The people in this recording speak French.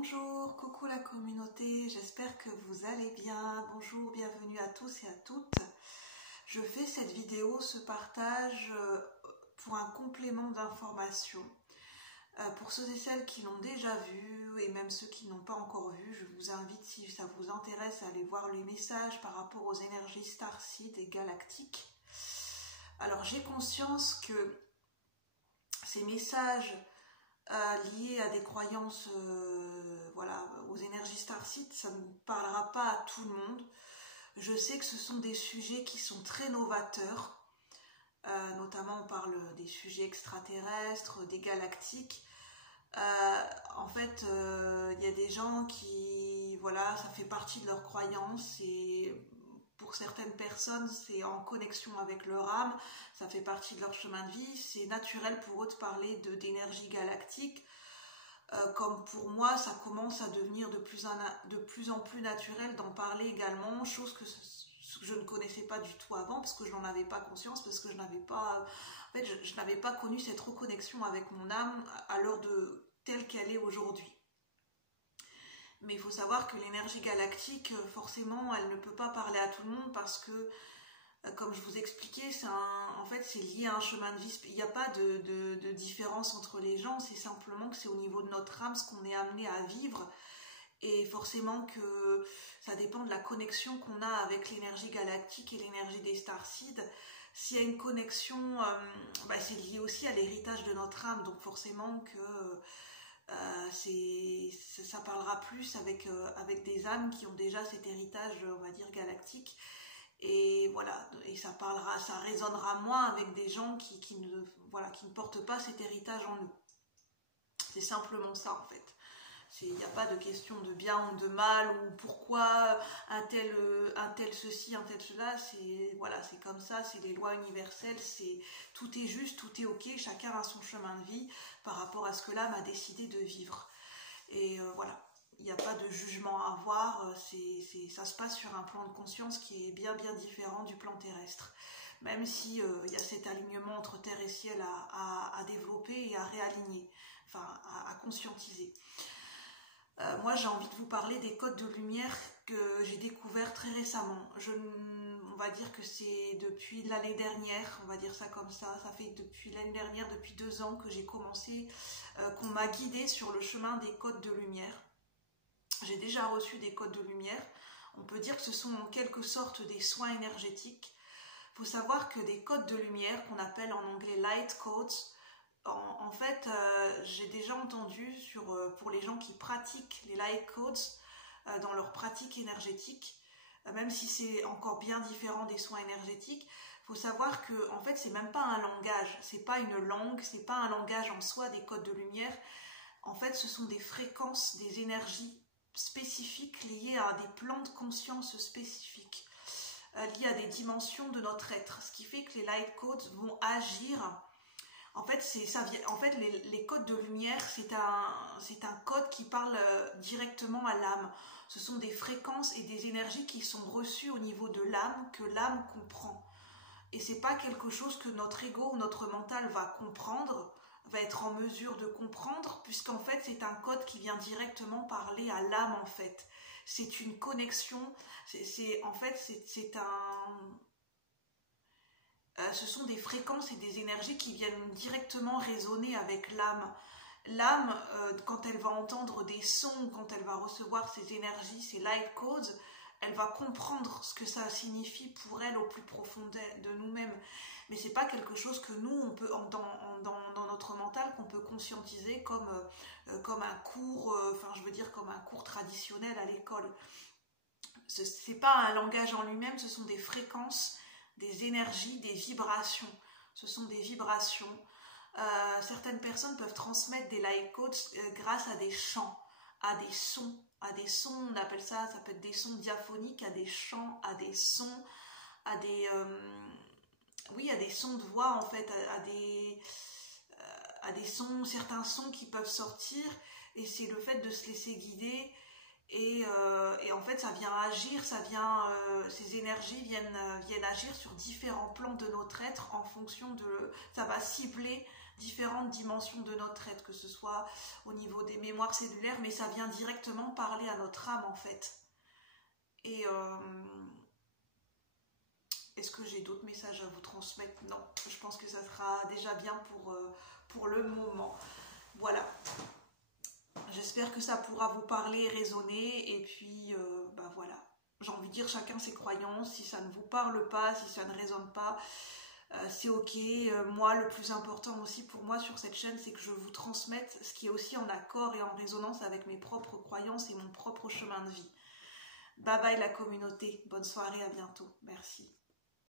Bonjour, coucou la communauté, j'espère que vous allez bien. Bonjour, bienvenue à tous et à toutes. Je fais cette vidéo, ce partage pour un complément d'information. Pour ceux et celles qui l'ont déjà vu et même ceux qui n'ont pas encore vu, je vous invite, si ça vous intéresse, à aller voir les messages par rapport aux énergies starseed et galactiques. Alors j'ai conscience que ces messages liés à des croyances voilà, aux énergies starseed, ça ne parlera pas à tout le monde. Je sais que ce sont des sujets qui sont très novateurs, notamment on parle des sujets extraterrestres, des galactiques. En fait, il y a des gens qui, voilà, ça fait partie de leurs croyances et pour certaines personnes, c'est en connexion avec leur âme, ça fait partie de leur chemin de vie, c'est naturel pour eux de parler d'énergie galactique. Comme pour moi, ça commence à devenir de plus en plus naturel d'en parler également, chose que je ne connaissais pas du tout avant, parce que je n'en avais pas conscience, parce que je n'avais pas, en fait, je n'avais pas connu cette reconnexion avec mon âme à l'heure telle qu'elle est aujourd'hui. Mais il faut savoir que l'énergie galactique, forcément, elle ne peut pas parler à tout le monde parce que, comme je vous expliquais, en fait, c'est lié à un chemin de vie. Il n'y a pas de différence entre les gens, c'est simplement que c'est au niveau de notre âme ce qu'on est amené à vivre. Et forcément que ça dépend de la connexion qu'on a avec l'énergie galactique et l'énergie des starseed. S'il y a une connexion, c'est lié aussi à l'héritage de notre âme, donc forcément que ça parlera plus avec des âmes qui ont déjà cet héritage, on va dire, galactique. Et voilà, et ça résonnera moins avec des gens qui ne portent pas cet héritage en eux. C'est simplement ça en fait. Il n'y a pas de question de bien ou de mal ou pourquoi un tel ceci, un tel cela. C'est comme ça, c'est les lois universelles, tout est juste, tout est ok, chacun a son chemin de vie par rapport à ce que l'âme a décidé de vivre. Et voilà, il n'y a pas de jugement à avoir, ça se passe sur un plan de conscience qui est bien différent du plan terrestre. Même si il y a cet alignement entre terre et ciel à développer et à réaligner, enfin à conscientiser. Moi, j'ai envie de vous parler des codes de lumière que j'ai découverts très récemment. On va dire que c'est depuis l'année dernière, on va dire ça comme ça. Ça fait depuis l'année dernière, depuis 2 ans que j'ai commencé, qu'on m'a guidée sur le chemin des codes de lumière. J'ai déjà reçu des codes de lumière. On peut dire que ce sont en quelque sorte des soins énergétiques. Il faut savoir que des codes de lumière, qu'on appelle en anglais light codes, en fait, j'ai déjà entendu pour les gens qui pratiquent les light codes dans leur pratique énergétique, même si c'est encore bien différent des soins énergétiques. Il faut savoir que en fait, c'est même pas un langage, c'est pas une langue, c'est pas un langage en soi des codes de lumière. En fait, ce sont des fréquences, des énergies spécifiques liées à des plans de conscience spécifiques, liées à des dimensions de notre être, ce qui fait que les light codes vont agir. En fait, les codes de lumière, c'est un code qui parle directement à l'âme. Ce sont des fréquences et des énergies qui sont reçues au niveau de l'âme, que l'âme comprend. Et c'est pas quelque chose que notre ego ou notre mental va comprendre, va être en mesure de comprendre, puisqu'en fait, c'est un code qui vient directement parler à l'âme, en fait. C'est une connexion, ce sont des fréquences et des énergies qui viennent directement résonner avec l'âme. L'âme, quand elle va entendre des sons, quand elle va recevoir ces énergies, ces light codes, elle va comprendre ce que ça signifie pour elle au plus profond de nous-mêmes. Mais c'est pas quelque chose que nous, on peut dans notre mental, qu'on peut conscientiser comme un cours, comme un cours traditionnel à l'école. C'est pas un langage en lui-même, ce sont des fréquences, des énergies, des vibrations. Ce sont des vibrations. Certaines personnes peuvent transmettre des light codes grâce à des chants, à des sons. On appelle ça peut être des sons diaphoniques, à des chants, à des sons, à des sons de voix en fait, à des sons, certains sons qui peuvent sortir, et c'est le fait de se laisser guider. Et en fait, ça vient agir, ces énergies viennent agir sur différents plans de notre être en fonction ça va cibler différentes dimensions de notre être, que ce soit au niveau des mémoires cellulaires, mais ça vient directement parler à notre âme en fait. Et est-ce que j'ai d'autres messages à vous transmettre? Non, je pense que ça sera déjà bien pour le moment. Voilà. J'espère que ça pourra vous parler et résonner. Et puis, voilà. J'ai envie de dire chacun ses croyances. Si ça ne vous parle pas, si ça ne résonne pas, c'est ok. Moi, le plus important aussi pour moi sur cette chaîne, c'est que je vous transmette ce qui est aussi en accord et en résonance avec mes propres croyances et mon propre chemin de vie. Bye bye la communauté. Bonne soirée, à bientôt. Merci.